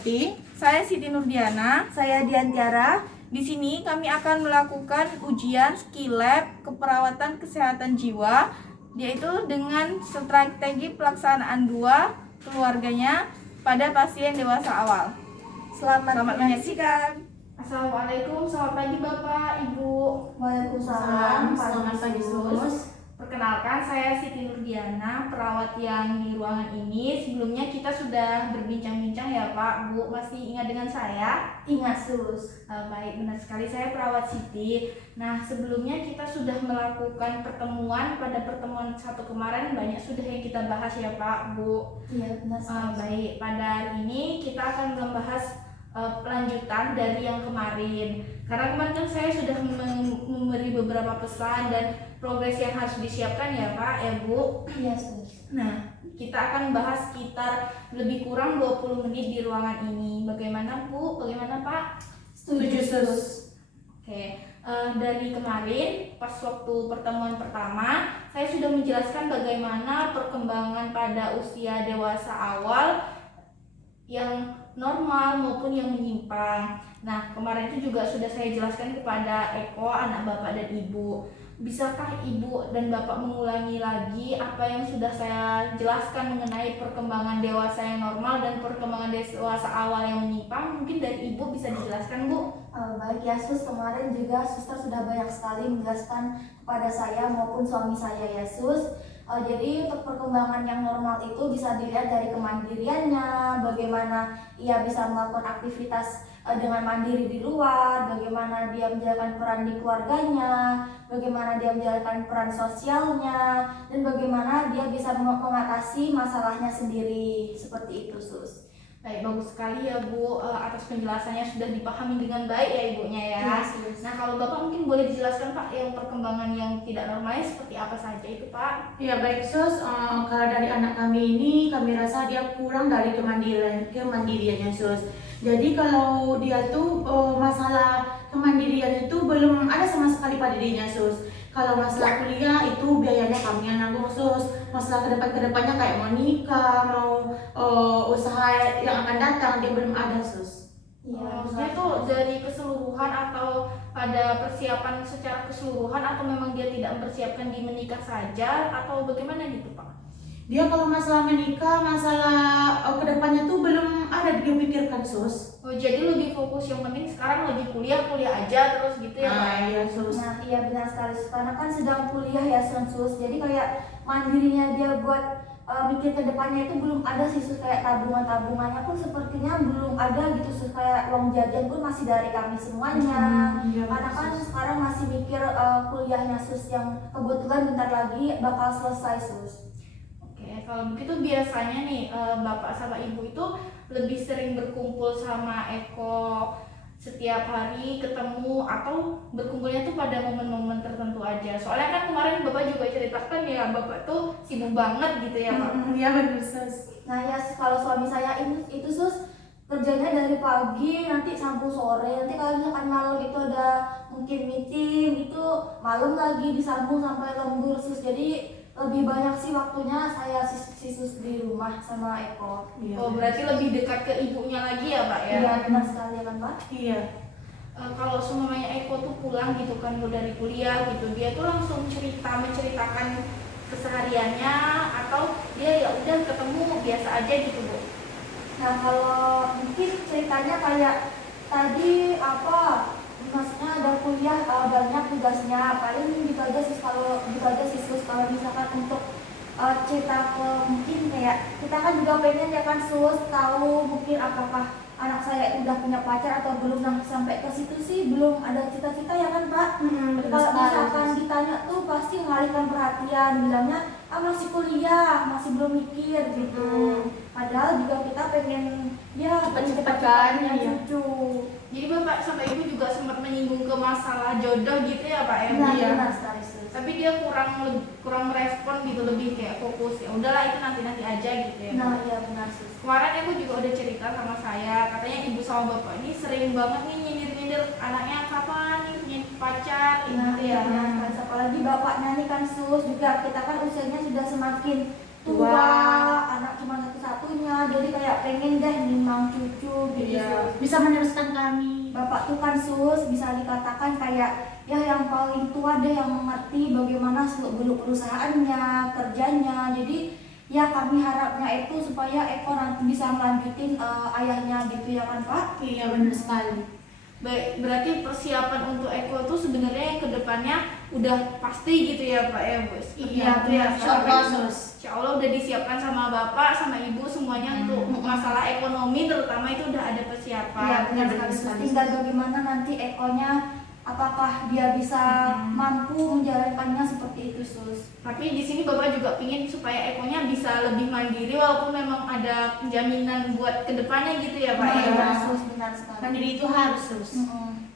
Suryati. Saya Siti Nurdiana. Saya Diantiara. Di sini kami akan melakukan ujian skill lab keperawatan kesehatan jiwa, yaitu dengan strategi pelaksanaan 2 keluarganya pada pasien dewasa awal. Selamat menyaksikan. Assalamualaikum, selamat pagi Bapak, Ibu. Waalaikumsalam. Selamat pagi, Sus. Perkenalkan, saya Siti Nurdiana, perawat yang di ruangan ini. Sebelumnya kita sudah berbincang-bincang ya Pak, Bu, masih ingat dengan saya? Ingat, Sus. Baik, benar sekali, saya perawat Siti. Nah, sebelumnya kita sudah melakukan pertemuan. Pada pertemuan 1 kemarin banyak sudah yang kita bahas ya Pak, Bu. Iya, benar sekali. Baik, pada hari ini kita akan membahas pelanjutan dari yang kemarin. Karena kemarin kan saya sudah memberi beberapa pesan dan progres yang harus disiapkan ya Pak, ya Bu. Iya, Sus. Nah, kita akan bahas sekitar lebih kurang 20 menit di ruangan ini. Bagaimana Bu? Bagaimana Pak? Setuju, Sus. Oke, dari kemarin pas waktu pertemuan pertama saya sudah menjelaskan bagaimana perkembangan pada usia dewasa awal yang normal maupun yang menyimpang. Nah, kemarin itu juga sudah saya jelaskan kepada Eko, anak Bapak dan Ibu. Bisakah Ibu dan Bapak mengulangi lagi apa yang sudah saya jelaskan mengenai perkembangan dewasa yang normal dan perkembangan dewasa awal yang menyimpang? Mungkin dari Ibu bisa dijelaskan, Bu? Baik ya, Sus. Kemarin juga Suster sudah banyak sekali menjelaskan kepada saya maupun suami saya ya, Sus. Jadi untuk perkembangan yang normal itu bisa dilihat dari kemandiriannya, bagaimana ia bisa melakukan aktivitas dengan mandiri di luar, bagaimana dia menjalankan peran di keluarganya, bagaimana dia menjalankan peran sosialnya, dan bagaimana dia bisa mengatasi masalahnya sendiri. Seperti itu, Sus. Baik, bagus sekali ya Bu, atas penjelasannya sudah dipahami dengan baik ya Ibunya ya. Yes. Nah, kalau Bapak mungkin boleh dijelaskan Pak yang perkembangan yang tidak normalnya seperti apa saja itu Pak? Ya baik Sus, kalau dari anak kami ini kami rasa dia kurang dari kemandiriannya Sus. Jadi kalau dia tuh masalah kemandirian itu belum ada sama sekali pada dirinya Sus. Kalau masalah kuliah itu biayanya kami yang nanggung Sus. Masalah kedepannya kayak mau nikah, mau usaha yang akan datang dia belum ada Sus. Iya, Maksudnya tuh dari keseluruhan atau pada persiapan secara keseluruhan atau memang dia tidak mempersiapkan di menikah saja atau bagaimana gitu Pak? Dia kalau masalah menikah, masalah kedepannya tuh belum ada dia pikirkan Sus. Oh, jadi lebih fokus yang penting sekarang lagi kuliah aja terus gitu ya Pak? Iya Sus. Nah, iya benar sekali, karena kan sedang kuliah ya, Sus. Jadi kayak mandirinya dia buat mikir ke depannya itu belum ada sih, Sus. Kayak tabungannya pun sepertinya belum ada gitu, Sus. Kayak uang jajan pun masih dari kami semuanya. Iya, Karena kan sekarang masih mikir kuliahnya, Sus, yang kebetulan bentar lagi bakal selesai, Sus. Oke, kalau begitu biasanya nih Bapak sama Ibu itu lebih sering berkumpul sama Eko setiap hari ketemu atau berkumpulnya tuh pada momen-momen tertentu aja. Soalnya kan kemarin Bapak juga ceritakan ya Bapak tuh sibuk banget gitu ya Pak. Iya benar Sus. Nah ya, kalau suami saya itu, Sus, kerjanya dari pagi nanti sampai sore. Nanti kalau misalkan malam itu ada mungkin meeting, itu malam lagi disambung sampai lembur, Sus. Jadi lebih banyak sih waktunya saya Sus di rumah sama Eko. Iya. Oh, berarti lebih dekat ke ibunya lagi ya Pak ya? Iya, benar sekali kan, Pak. Iya. Kalau semuanya Eko tuh pulang gitu kan dari kuliah gitu, dia tuh langsung menceritakan kesehariannya atau dia ya udah ketemu biasa aja gitu Bu? Nah, kalau mungkin ceritanya kayak tadi maksudnya ada kuliah banyak tugasnya, paling gitu aja sih, kalau misalkan untuk cerita ke mungkin kayak kita kan juga pengen ya kan, Sus, tahu mungkin apakah anak saya udah punya pacar atau belum. Nah, sampai ke situ sih belum ada cita-cita ya kan, Pak. Kalau misalkan ditanya tuh pasti mengalihkan perhatian, bilangnya masih kuliah, masih belum mikir gitu. Padahal juga kita pengen ya Cepet-cepet kan, punya iya. cucu. Jadi Bapak sama Ibu juga sempat menyinggung ke masalah jodoh gitu ya Pak ya? Nah, Iya. benar sekali, Sus. Tapi dia kurang merespon gitu, lebih kayak fokus ya udahlah itu nanti aja gitu ya. Nah, iya benar, Sus. Kemarin aku juga udah cerita sama saya, katanya ibu sama bapak ini sering banget nih nyindir anaknya kapan nih punya pacar Nah, gitu iya ya. benar sekali. Apalagi bapaknya nih kan, Sus, juga kita kan usianya sudah semakin tua, anak cuma satu-satunya, jadi kayak pengen deh nimang cucu gitu. Iya, Sus. bisa meneruskan kami. Bapak tuh kan sus bisa dikatakan kayak ya yang paling tua deh yang mengerti bagaimana seluk-beluk perusahaannya, kerjanya. Jadi ya kami harapnya itu supaya Eko nanti bisa melanjutin ayahnya gitu ya kan Pak? Iya, benar sekali. Baik, berarti persiapan untuk Eko tuh sebenarnya ke depannya udah pasti gitu ya Pak ya Bu? Iya, Itu ya, Insya Allah, Sus. Insya Allah udah disiapkan sama Bapak, sama Ibu semuanya untuk masalah ekonomi terutama itu udah ada persiapan. Iya benar benar sekali. sekali. Tinggal bagaimana nanti Ekonya apakah dia bisa mampu menjalankannya seperti itu sus. Tapi di sini Bapak juga pingin supaya Ekonya bisa lebih mandiri walaupun memang ada penjaminan buat kedepannya gitu ya Pak ya. Benar sus, benar sekali. Mandiri itu harus, Sus.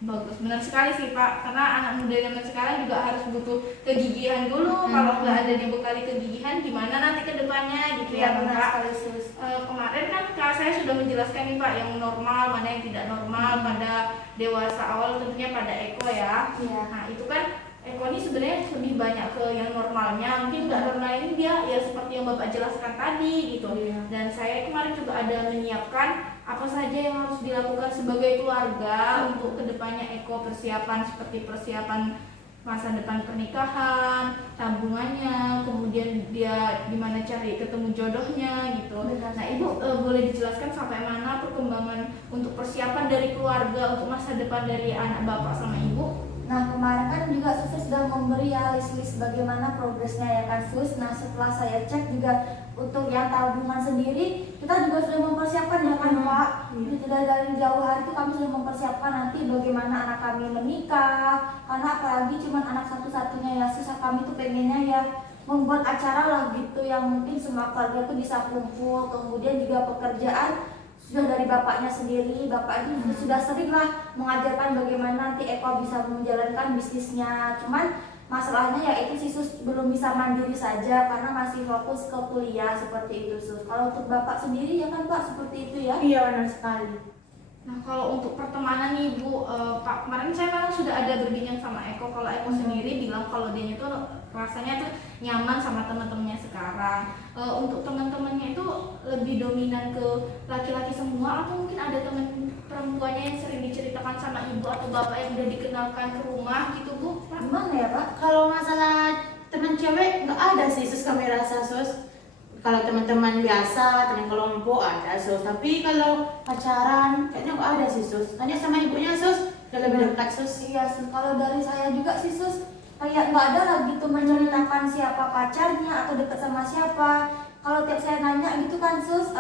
Bagus, benar sekali sih Pak. Karena anak muda zaman sekarang juga harus butuh kegigihan dulu. Kalau nggak ada dibekali kegigihan, gimana nanti kedepannya gitu Iya ya benar Pak. sekali sus. Kemarin kan saya sudah menjelaskan nih Pak yang normal mana yang tidak normal pada dewasa awal tentunya pada Eko ya. Iya. Nah itu kan Eko ini sebenarnya lebih banyak ke yang normalnya. Mungkin nggak normal ini dia ya seperti yang Bapak jelaskan tadi gitu. Iya. Dan saya kemarin juga ada menyiapkan apa saja yang harus dilakukan sebagai keluarga untuk kedepannya Eko persiapan seperti persiapan masa depan pernikahan, tabungannya, kemudian dia gimana cari ketemu jodohnya gitu. Nah Ibu boleh dijelaskan sampai mana perkembangan untuk persiapan dari keluarga untuk masa depan dari anak Bapak sama Ibu? Nah kemarin kan juga Sus sudah memberi ya list-list bagaimana progresnya ya kan Sus. Nah setelah saya cek juga untuk yang tabungan sendiri kita juga sudah mempersiapkan ya kan Pak. Jadi dari jauh hari itu kami sudah mempersiapkan nanti bagaimana anak kami menikah. Karena apalagi cuma anak satu-satunya ya Sus, kami tuh pengennya ya membuat acara lah gitu yang mungkin semua keluarga tuh bisa kumpul. Kemudian juga pekerjaan sudah dari bapaknya sendiri, bapak itu sudah sering lah mengajarkan bagaimana nanti Eko bisa menjalankan bisnisnya. Cuman masalahnya ya itu sih Sus belum bisa mandiri saja karena masih fokus ke kuliah seperti itu Sus. Kalau untuk bapak sendiri ya kan Pak seperti itu ya? Iya, benar sekali. Nah kalau untuk pertemanan nih Bu, Pak kemarin saya memang sudah ada berbincang sama Eko. Kalau Eko sendiri bilang kalau dia itu rasanya tuh nyaman sama teman-temannya sekarang. Untuk teman-temannya itu lebih dominan ke laki-laki semua atau mungkin ada teman perempuannya yang sering diceritakan sama ibu atau bapak yang udah dikenalkan ke rumah gitu Bu? Pak? Gimana ya Pak? Kalau masalah teman cewek nggak ada sih, Sus, kami rasa, Sus. Kalau teman-teman biasa, teman kelompok ada, Sus. Tapi kalau pacaran kayaknya nggak ada sih, Sus. Tanya sama ibunya, Sus. Udah lebih dekat, Sus. Iya Sus, kalau dari saya juga sih Sus kayak nggak ada lagi tuh menceritakan siapa pacarnya atau deket sama siapa. Kalau tiap saya nanya gitu kan Sus,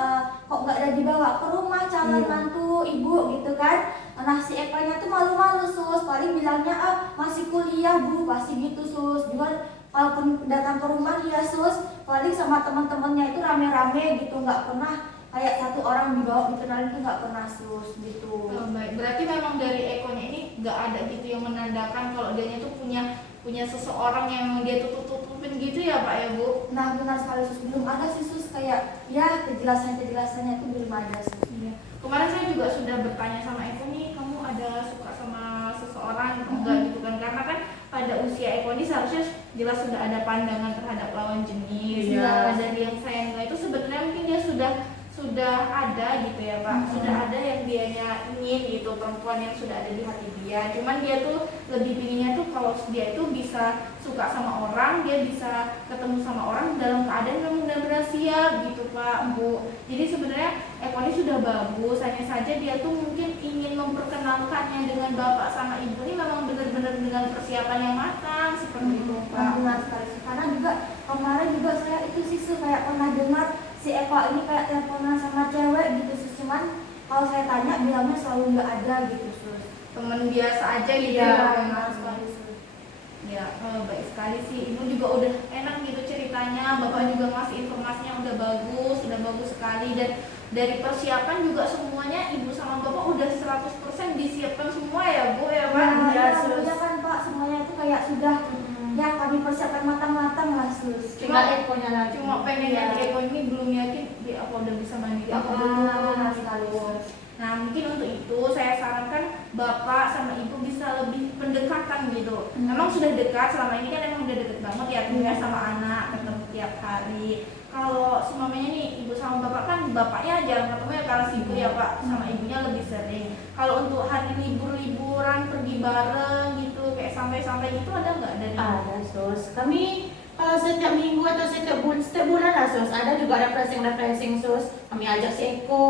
kok nggak ada dibawa ke rumah calon mantu ibu gitu kan. Nah si Epanya tuh malu-malu Sus, paling bilangnya masih kuliah Bu, pasti gitu Sus. Juga kalaupun datang ke rumah dia Sus, paling sama teman-temannya itu rame-rame gitu, nggak pernah kayak satu orang dibawa dikenalin tuh nggak pernah Sus gitu. Baik, berarti memang dari Ekonya ini nggak ada gitu yang menandakan kalau dia itu punya seseorang yang memang dia tutup-tutupin gitu ya Pak ya Bu? Nah benar sekali Sus, belum ada sih Sus kayak ya kejelasannya itu belum ada Sus. Iya. Kemarin saya juga sudah bertanya sama Eko nih, kamu ada suka sama seseorang atau enggak gitu kan? Karena kan pada usia Eko ini seharusnya jelas sudah ada pandangan terhadap lawan jenis. Iya. Dari yang sayang itu sebenarnya mungkin dia sudah ada gitu ya Pak, sudah ada yang dianya ingin gitu, perempuan yang sudah ada di hati dia. Cuman dia tuh lebih pinginnya tuh kalau dia itu bisa suka sama orang, dia bisa ketemu sama orang dalam keadaan yang benar-benar siap gitu Pak Bu. Jadi sebenarnya Eko ini sudah bagus, hanya saja dia tuh mungkin ingin memperkenalkannya dengan bapak sama ibu ini memang benar-benar dengan persiapan yang matang seperti itu Pak. Benar sekali Sus. Karena juga kemarin juga saya itu sih Sus kayak pernah dengar si Eko ini kayak teleponan sama cewek gitu Sus. Cuman kalau saya tanya bilangnya selalu nggak ada gitu Sus. Temen biasa aja gitu Iya, ya. benar sekali Sus. Ya, baik sekali sih. Ibu juga udah enak gitu ceritanya. Bapak juga ngasih informasinya udah bagus sekali. Dan dari persiapan juga semuanya Ibu sama Bapak udah 100% disiapkan semua ya Bu ya Pak? Nah, Iya, ya, Sus. ya kan Pak, semuanya itu kayak sudah ya kami persiapkan matang-matang lah Sus. Tinggal Ekonya lagi. Cuma pengennya Iya. Eko ini belum yakin dia apa udah bisa mandiri apa Benar belum sekali Sus. Nah mungkin untuk itu saya sarankan bapak sama ibu bisa lebih pendekatan gitu. Memang sudah dekat, selama ini kan emang udah deket banget ya tinggal sama anak, ketemu tiap hari. Kalau semuanya nih ibu sama bapak kan bapaknya jarang ketemu ya karena sibuk ya pak, sama ibunya lebih sering. Kalau untuk hari liburan pergi bareng gitu kayak santai-santai gitu ada nggak dari? Ada sus, kami kalau setiap minggu atau setiap bulan lah sus, ada juga refreshing sus. Kami ajak si Eko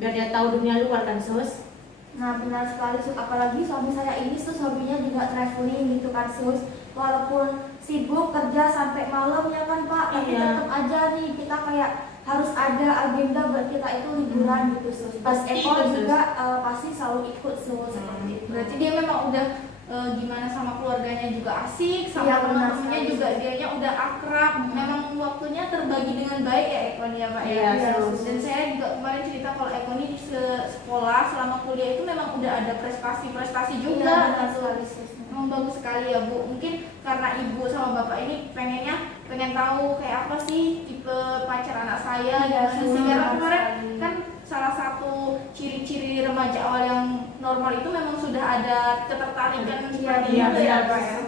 biar dia tahu dunia luar kan sus. Nah benar sekali sus, apalagi suami saya ini sus hobinya juga traveling gitu kan sus. Walaupun sibuk kerja sampai malam ya kan Pak, tapi Iya. tetap aja nih kita kayak harus ada agenda buat kita itu liburan gitu sus. Pas Pasti Eko itu, Sus. juga pasti selalu ikut sus seperti itu. Berarti dia memang udah gimana sama keluarganya juga asik, Iya, sama benar teman-temannya sekali. juga dianya udah akrab. Memang waktunya terbagi dengan baik ya Eko nih ya Pak ya. Iya, Sus. Dan saya juga kemarin cerita kalau Eko nih sekolah selama kuliah itu memang udah ada prestasi-prestasi Iya, juga. benar Gitu. sekali sus. Memang bagus sekali ya Bu. Mungkin karena ibu sama bapak ini pengen tahu kayak apa sih tipe pacar anak saya Iya, gimana sih. Karena benar kemarin sekali. kan salah satu ciri-ciri remaja awal yang normal itu memang sudah ada ketertarikan seperti iya, itu ya benar. Pak ya.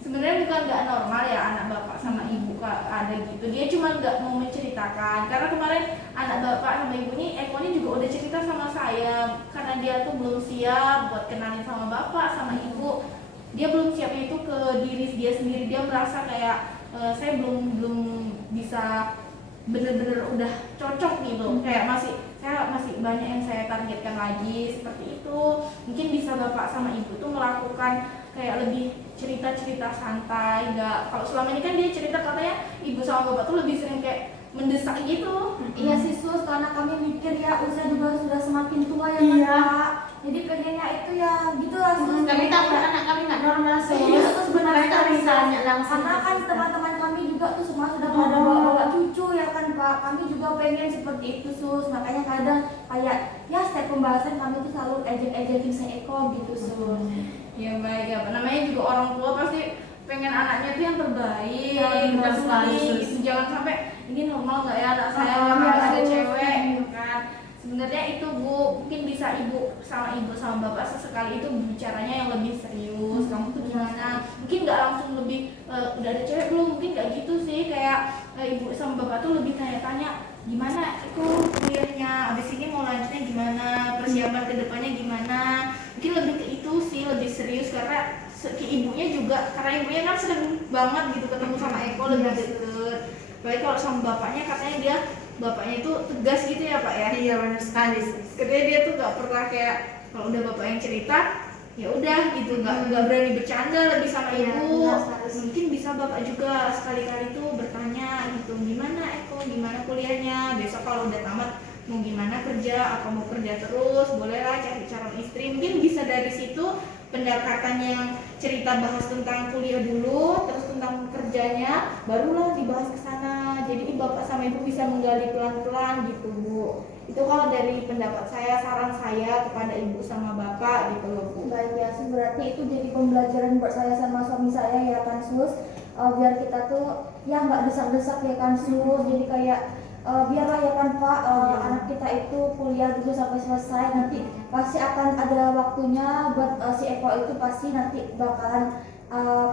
Sebenarnya bukan nggak normal ya anak bapak sama ibu ada gitu. Dia cuma nggak mau menceritakan. Karena kemarin anak bapak sama ibu ini, Eko ini juga udah cerita sama saya karena dia tuh belum siap buat kenalin sama bapak sama ibu. Dia belum siapnya itu ke diri dia sendiri. Dia merasa kayak saya belum bisa bener-bener udah cocok gitu. Kayak saya masih banyak yang saya targetkan lagi seperti itu. Mungkin bisa bapak sama ibu tuh melakukan kayak lebih cerita-cerita santai. Nggak, kalau selama ini kan dia cerita katanya ibu sama bapak tuh lebih sering kayak mendesak gitu. Iya sih sus, karena kami mikir ya usia juga sudah semakin tua ya kan Iya. Pak. Jadi pengennya itu ya gitu lah sus. Kami takut anak kami nggak normal sus. Iya, terus benar Mereka sekali, bisa Sus. tanya langsung. Karena kan ke teman-teman kami juga tuh semua sudah pada Oh. bawa cucu ya kan Pak. Kami juga pengen seperti itu sus. Makanya kadang kayak ya setiap pembahasan kami tuh selalu ejek-ejekin si Eko gitu sus. Ya baik ya, namanya juga orang tua pasti pengen anaknya tuh yang terbaik, Iya, benar sekali, terbaik, Sus. gitu. Jangan sampai ini normal nggak ya anak saya Ah, karena iya, ada Sus. cewek gitu kan. Sebenarnya itu Bu, mungkin bisa ibu sama bapak sesekali itu bicaranya yang lebih serius. Kamu tuh gimana? Mungkin nggak langsung lebih udah ada cewek belum? Mungkin nggak gitu sih. Kayak ibu sama bapak tuh lebih tanya-tanya gimana itu kuliahnya, abis ini mau lanjutnya gimana, persiapan kedepannya gimana. Mungkin lebih ke itu sih, lebih serius karena ke ibunya juga, karena ibunya kan sering banget gitu ketemu sama Eko lebih deket. Baik kalau sama bapaknya katanya bapaknya itu tegas gitu ya Pak ya. Iya benar sekali sus. Katanya dia tuh nggak pernah kayak kalau udah bapak yang cerita ya udah gitu, nggak berani bercanda lebih sama Iya, ibu. benar sekali. Mungkin bisa bapak juga sekali-kali tuh bertanya gitu, gimana Eko, gimana kuliahnya, besok kalau udah tamat mau gimana kerja, apa mau kerja terus, bolehlah cari calon istri. Mungkin bisa dari situ pendekatan yang cerita bahas tentang kuliah dulu, terus tentang kerjanya, barulah dibahas ke sana. Jadi bapak sama ibu bisa menggali pelan-pelan gitu Bu. Itu kalau dari pendapat saya, saran saya kepada ibu sama bapak gitu loh Bu. Baik ya sus, berarti itu jadi pembelajaran buat saya sama suami saya ya kan sus. Biar kita tuh ya nggak desak-desak ya kan sus. Jadi kayak biarlah ya kan Pak, anak kita itu kuliah dulu sampai selesai, nanti pasti akan ada waktunya buat si Eko itu pasti nanti bakalan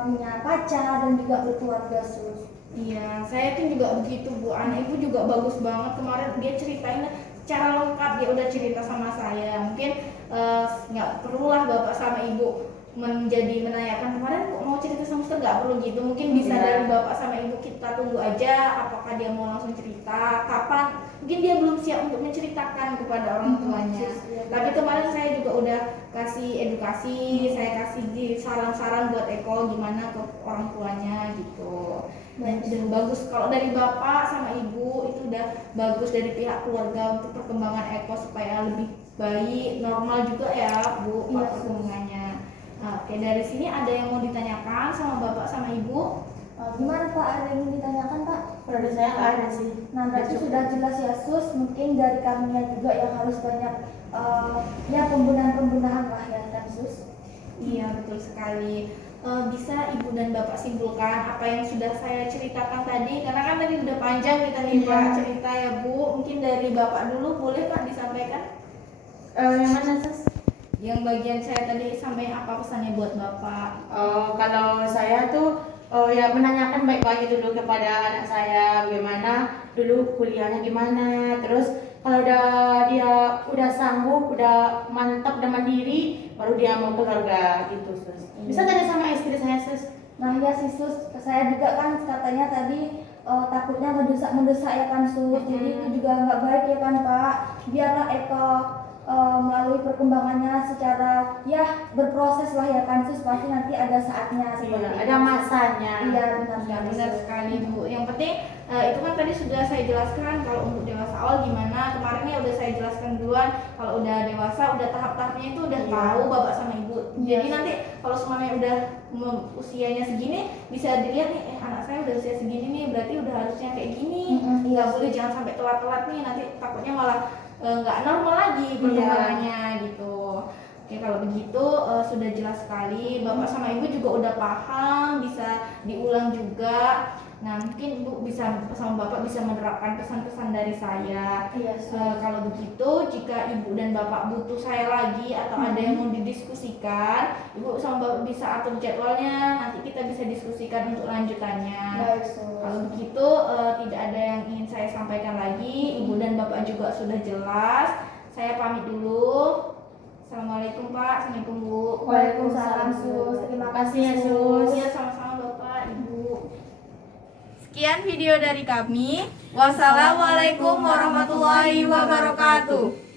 punya pacar dan juga berkeluarga sus. Iya, saya tuh juga begitu Bu. Anak ibu juga bagus banget. Kemarin dia ceritain secara lengkap, dia udah cerita sama saya. Mungkin nggak perlulah bapak sama ibu menanyakan kemarin kok mau cerita sama Ustaz, nggak perlu gitu. Mungkin bisa Iya. dari bapak sama ibu kita tunggu aja apakah dia mau langsung cerita, kapan. Mungkin dia belum siap untuk menceritakan kepada orang tuanya. Tapi kemarin saya juga udah kasih edukasi, saya kasih saran-saran buat Eko gimana ke orang tuanya gitu. Dan bagus kalau dari bapak sama ibu itu udah bagus dari pihak keluarga untuk perkembangan Eko supaya lebih baik, normal juga ya Bu Iya, perkembangannya. Nah, oke, dari sini ada yang mau ditanyakan sama bapak sama ibu? Gimana Pak, ada yang ingin ditanyakan Pak? Kalau dari saya nggak ada sih. Nah berarti sudah jelas ya sus, mungkin dari kaminya juga yang harus banyak ya pembenahan lah ya kan sus. Iya betul sekali. Bisa ibu dan bapak simpulkan apa yang sudah saya ceritakan tadi, karena kan tadi udah panjang kita nih Iya. Pak cerita ya Bu. Mungkin dari bapak dulu boleh Pak disampaikan? Yang mana sus? Yang bagian saya tadi sampai apa pesannya buat Bapak? Kalau saya tuh ya menanyakan baik-baik dulu kepada anak saya bagaimana dulu kuliahnya gimana, terus kalau dia udah sanggup, udah mantap, udah mandiri, baru dia mau keluarga gitu sus. Bisa tanya sama istri saya sus. Nah ya sih sus, saya juga kan katanya tadi takutnya mendesak ya kan sus, jadi itu juga nggak baik ya kan Pak. Biarlah Eko melalui perkembangannya secara ya berproses lah ya kan sus, pasti nanti ada saatnya seperti Iya, itu. ada masanya. Iya benar Ya, sekali, benar Sus. sekali Bu. Yang penting itu kan tadi sudah saya jelaskan kalau untuk dewasa awal gimana. Kemarin ya udah saya jelaskan duluan. Kalau udah dewasa udah tahap-tahapnya itu udah Iya. tahu Bapak sama Ibu. Iya. Jadi nanti kalau semuanya udah usianya segini bisa dilihat nih anak saya udah usia segini nih berarti udah harusnya kayak gini. Mm-mm, iya, Nggak boleh jangan sampai telat-telat nih nanti takutnya malah nggak normal lagi perkembangannya gitu. Oke kalau begitu sudah jelas sekali Bapak sama Ibu juga udah paham, bisa diulang juga. Nah mungkin Ibu bisa sama Bapak bisa menerapkan pesan-pesan dari saya. Iya sus. Kalau begitu jika Ibu dan Bapak butuh saya lagi atau ada yang mau didiskusikan, Ibu sama Bapak bisa atur jadwalnya. Nanti kita bisa diskusikan untuk lanjutannya. Baik sus. Kalau begitu tidak ada yang ingin saya sampaikan lagi. Ibu dan Bapak juga sudah jelas. Saya pamit dulu. Assalamualaikum Pak, Assalamualaikum Bu. Waalaikumsalam sus. Terima kasih ya sus. Ya sama-sama Bapak, Ibu. Sekian video dari kami. Wassalamualaikum warahmatullahi wabarakatuh.